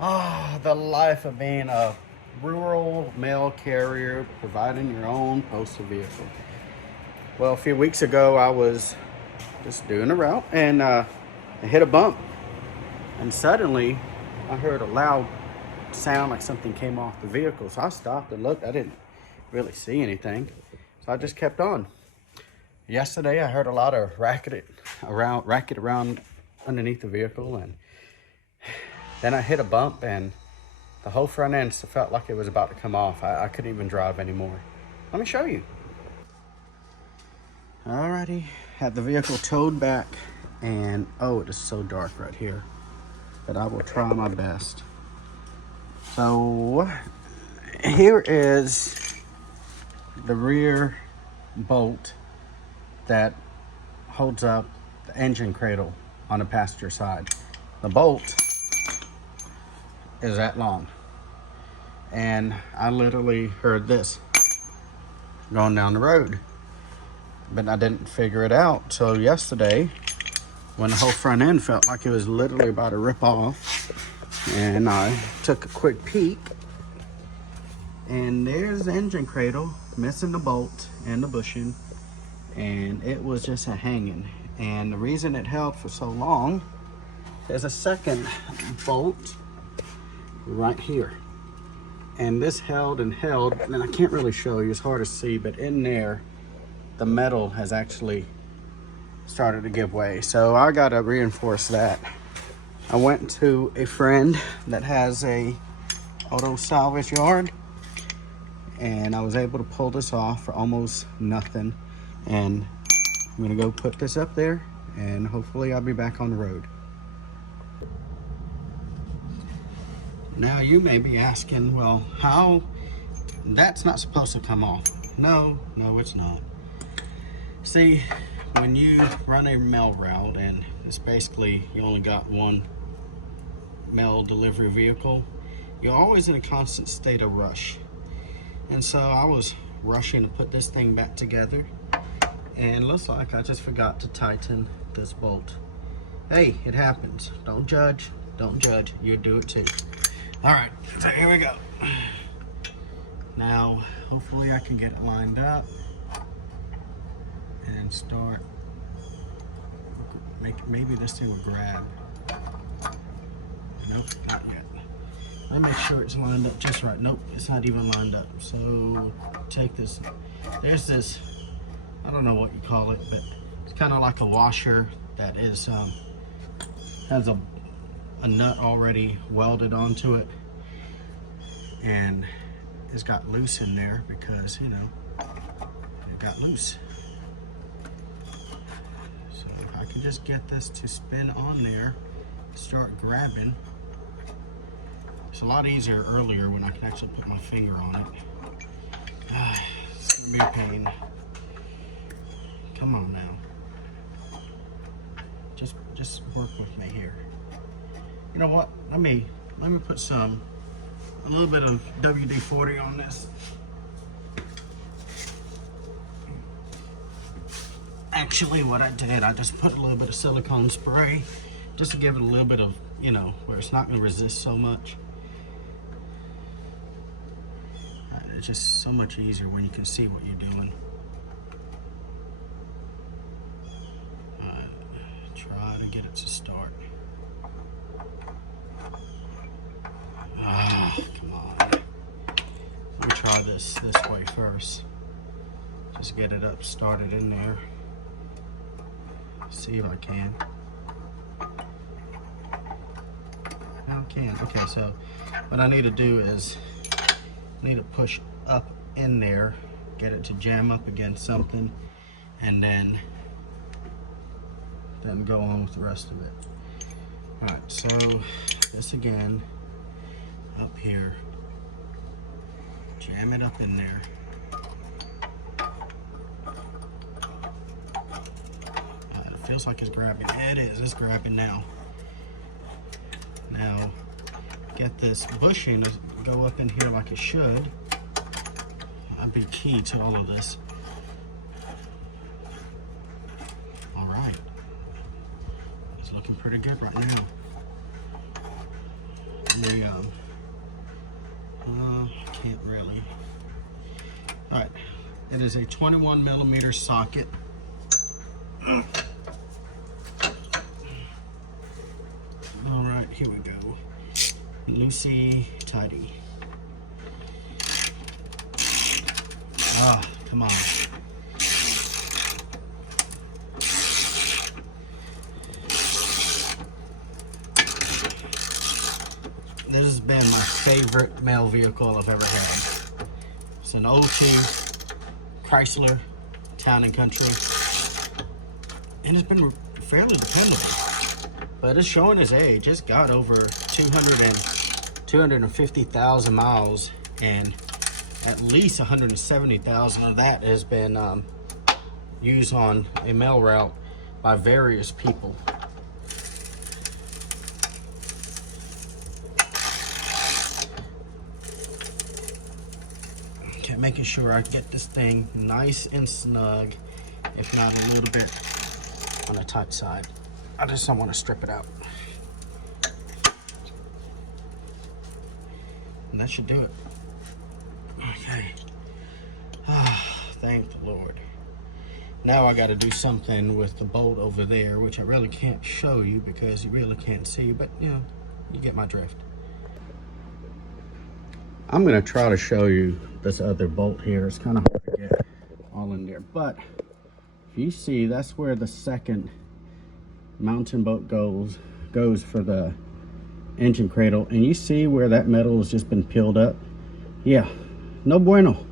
Ah, the life of being a rural mail carrier, providing your own postal vehicle. Well, a few weeks ago, I was just doing a route and I hit a bump. And suddenly, I heard a loud sound like something came off the vehicle. So I stopped and looked. I didn't really see anything. So I just kept on. Yesterday, I heard a lot of racket around underneath the vehicle. And then I hit a bump and the whole front end felt like it was about to come off. I couldn't even drive anymore. Let me show you. Alrighty, had the vehicle towed back, and oh, it is so dark right here, but I will try my best. So here is the rear bolt that holds up the engine cradle on the passenger side. The bolt is that long, and I literally heard this going down the road, but I didn't figure it out. So yesterday, when the whole front end felt like it was literally about to rip off, and I took a quick peek, and there's the engine cradle missing the bolt and the bushing, and it was just a hanging. And the reason it held for so long, there's a second bolt right here, and this held and held, and I can't really show you, it's hard to see, but in there the metal has actually started to give way. So I gotta reinforce that. I went to a friend that has a auto salvage yard, and I was able to pull this off for almost nothing. And I'm gonna go put this up there, and hopefully I'll be back on the road. Now you may be asking, well, how? That's not supposed to come off. No, it's not. See, when you run a mail route and it's basically you only got one mail delivery vehicle, you're always in a constant state of rush. And so I was rushing to put this thing back together, and it looks like I just forgot to tighten this bolt. Hey, it happens. Don't judge, you'll do it too. All right, so here we go. Now, hopefully I can get it lined up and start. Maybe this thing will grab. Nope, not yet. Let me make sure it's lined up just right. Nope, it's not even lined up. So take this. There's this, I don't know what you call it, but it's kind of like a washer that is has a nut already welded onto it, and it's got loose in there because, you know, it got loose. So if I can just get this to spin on there, start grabbing. It's a lot easier earlier when I can actually put my finger on it. It's gonna be a pain. Come on now. Just work with me here. You know what? Let me put a little bit of WD-40 on this. Actually, what I did, I just put a little bit of silicone spray just to give it a little bit of, you know, where it's not going to resist so much. It's just so much easier when you can see what you're doing. Try to get it to start. Come on. Let me try this way first. Just get it up, started in there. See if I can. I can. Okay, so what I need to do is I need to push up in there, get it to jam up against something, and then go on with the rest of it. All right, so this again, up here, jam it up in there. It feels like it's grabbing. It is, it's grabbing now. Now, get this bushing to go up in here like it should. That'd be key to all of this. All right. It's looking pretty good right now. actually, can't really. All right, it is a 21mm socket. All right, here we go. Loosey tidy. Ah, come on. This has been my favorite mail vehicle I've ever had. It's an 02 Chrysler Town and Country, and it's been fairly dependable, but it's showing its age. It's got over 250,000 miles, and at least 170,000 of that has been used on a mail route by various people. Okay, making sure I get this thing nice and snug, if not a little bit on the tight side. I just don't want to strip it out. And that should do it. Okay. Thank the Lord. Now I got to do something with the bolt over there, which I really can't show you because you really can't see, but you know, you get my drift. I'm going to try to show you this other bolt here. It's kind of hard to get all in there, but if you see, that's where the second mountain boat goes for the engine cradle, and you see where that metal has just been peeled up. Yeah, no bueno.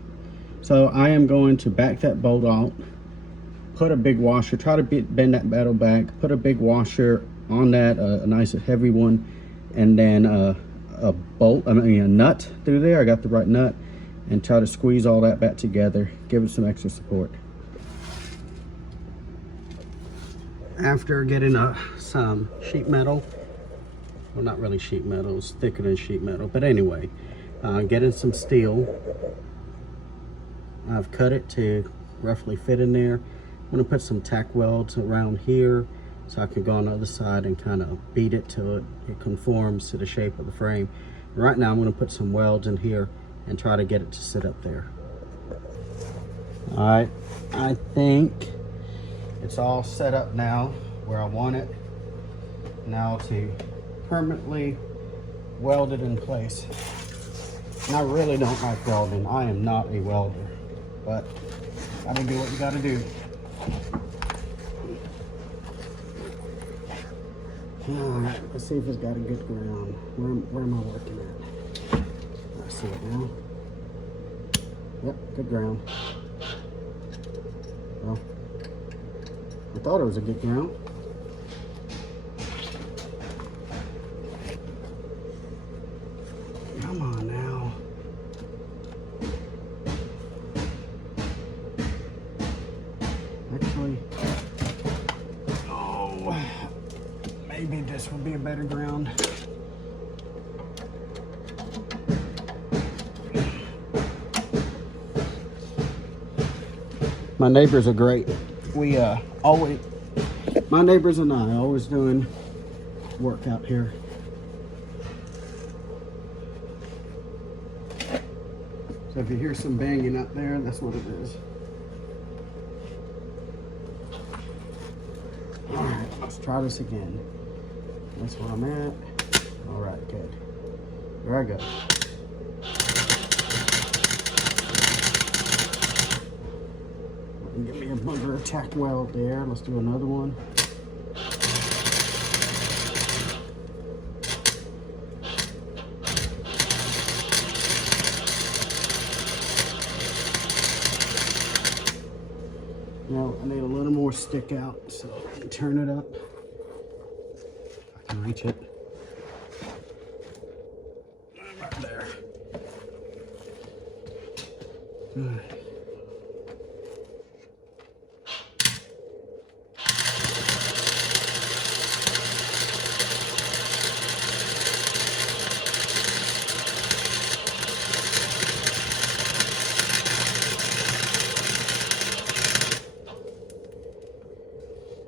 So I am going to back that bolt out, put a big washer, try to bend that metal back, put a big washer on that, a nice heavy one, and then a nut through there. I got the right nut, and try to squeeze all that back together, give it some extra support. After getting some sheet metal, well, not really sheet metal, it's thicker than sheet metal, but anyway, getting some steel. I've cut it to roughly fit in there. I'm going to put some tack welds around here so I can go on the other side and kind of beat it till it conforms to the shape of the frame. Right now I'm going to put some welds in here and try to get it to sit up there. All right, I think it's all set up now where I want it. Now to permanently weld it in place. And I really don't like welding. I am not a welder, but gotta do what you gotta do. All right, let's see if it's got a good ground. Where am I working at? I see it now. Yep, good ground. Well, I thought it was a good ground. Come on now. Actually, oh, maybe this would be a better ground. My neighbors are great. We always, my neighbors and I always doing work out here. So if you hear some banging up there, that's what it is. All right, let's try this again. That's where I'm at. All right, good. There I go. Give me a booger tack weld there. Let's do another one. Now I need a little more stick out, so I can turn it up. I can reach it. Right there. Good.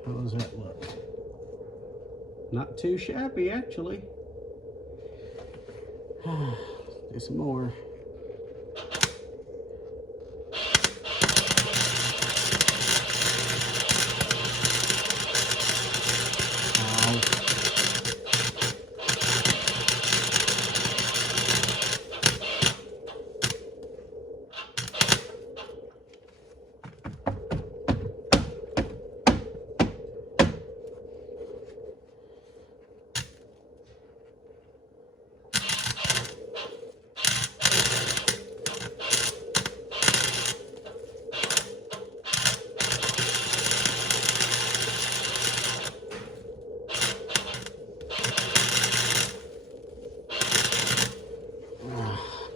How does that look? Not too shabby, actually. Do some more.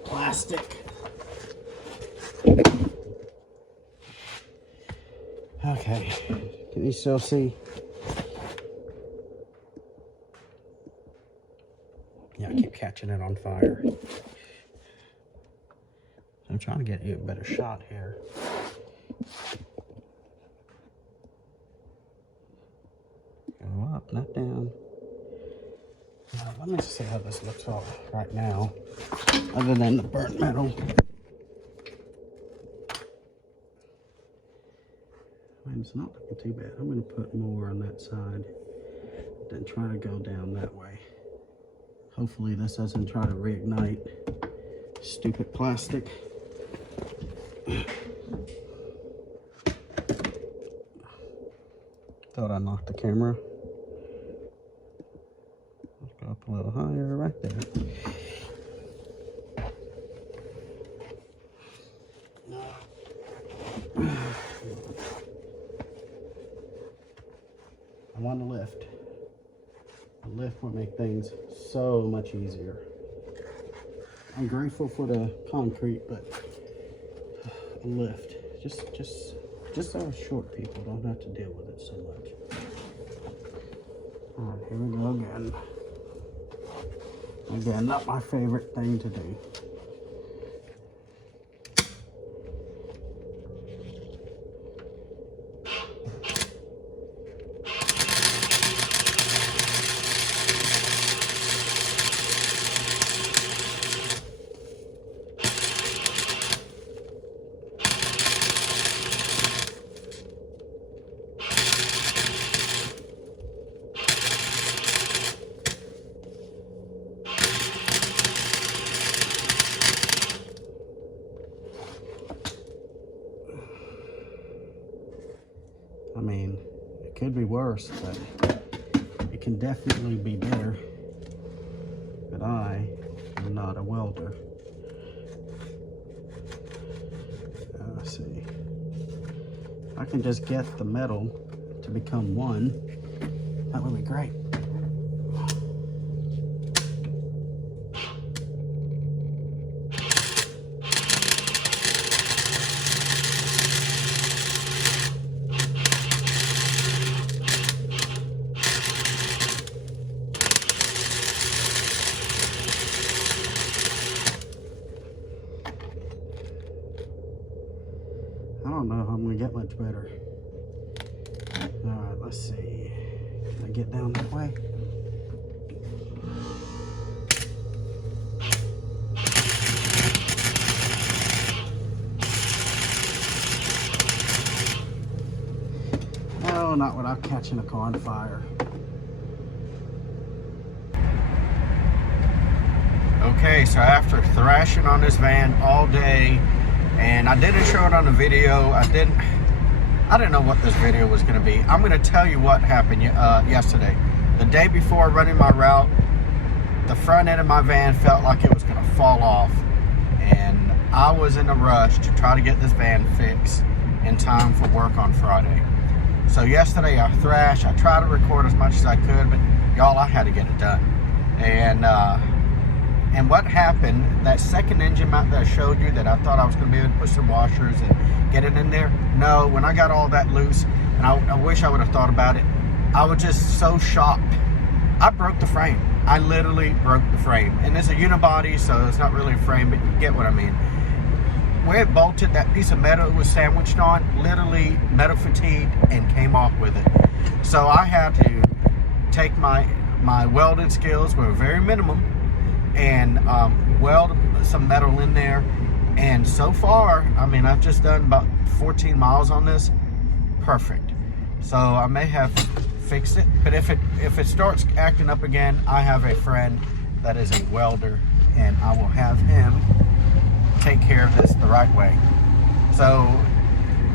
Plastic. Okay, can you still see? Yeah, I keep catching it on fire. I'm trying to get you a better shot here. Go up, not down. Let me see how this looks all right now, other than the burnt metal. I mean, it's not looking too bad. I'm going to put more on that side, then try to go down that way. Hopefully this doesn't try to reignite. Stupid plastic. Thought I knocked the camera. Let's go up a little higher right there. I want to lift. A lift will make things so much easier. I'm grateful for the concrete, but a lift, just so short people don't have to deal with it so much. All right, here we go again. Again, not my favorite thing to do. I mean, it could be worse, but it can definitely be better. But I am not a welder. Let's see. I can just get the metal to become one. That would be great. I don't know if I'm going to get much better. Alright, let's see. Can I get down that way? No, not without catching a car on fire. Okay, so after thrashing on this van all day, and I didn't show it on the video. I didn't know what this video was going to be. I'm going to tell you what happened yesterday. The day before running my route, the front end of my van felt like it was going to fall off, and I was in a rush to try to get this van fixed in time for work on Friday. So yesterday I thrashed. I tried to record as much as I could, but y'all, I had to get it done. And what happened, that second engine mount that I showed you that I thought I was going to be able to put some washers and get it in there, no, when I got all that loose, and I wish I would have thought about it, I was just so shocked. I broke the frame. I literally broke the frame. And it's a unibody, so it's not really a frame, but you get what I mean. Where it bolted, that piece of metal it was sandwiched on, literally metal fatigued and came off with it. So I had to take my welding skills, were very minimum, and weld some metal in there. And so far, I mean, I've just done about 14 miles on this. Perfect. So I may have fixed it, but if it starts acting up again, I have a friend that is a welder, and I will have him take care of this the right way. So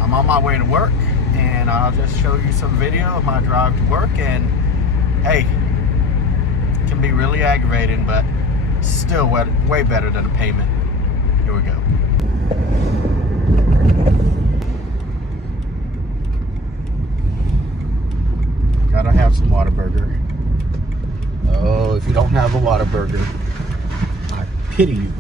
I'm on my way to work, and I'll just show you some video of my drive to work. And hey, it can be really aggravating, but still way better than a payment. Here we go. Gotta have some Whataburger. Oh, if you don't have a Whataburger, I pity you.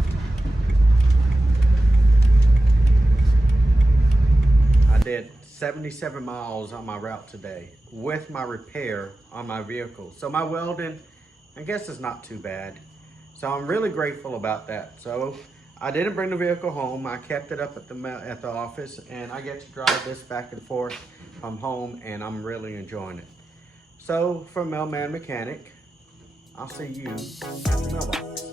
I did 77 miles on my route today with my repair on my vehicle. So my welding, I guess, is not too bad. So I'm really grateful about that. So I didn't bring the vehicle home. I kept it up at the office, and I get to drive this back and forth from home, and I'm really enjoying it. So from Mailman Mechanic, I'll see you at the mailbox.